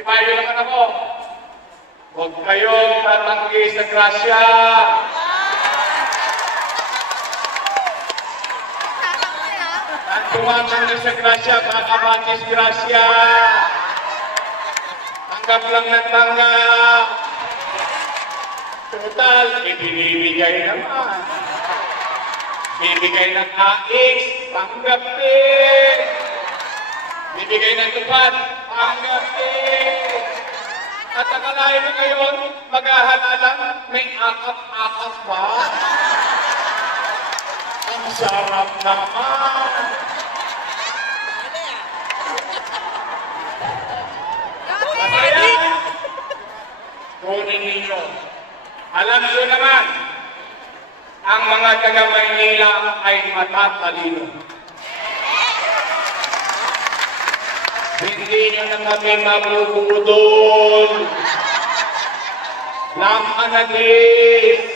May payo naman ako. Huwag kayong tatanggi sa grasya. At tumatanggi sa grasya, baka matisgrasya. Tanggap lang ng tanggap. Total, ibinibigay naman. Bibigay ng AX, tanggap din. Bibigay ng tupad, tanggap din. At akalain na ngayon, maghahalalang may akap-akap pa. Ang sarap naman. Masaya. Kunin ninyo. Alam nyo naman, ang mga taga-Maynila ay matatalino. Hindi nyo na kami mabubudol. Lang anagis.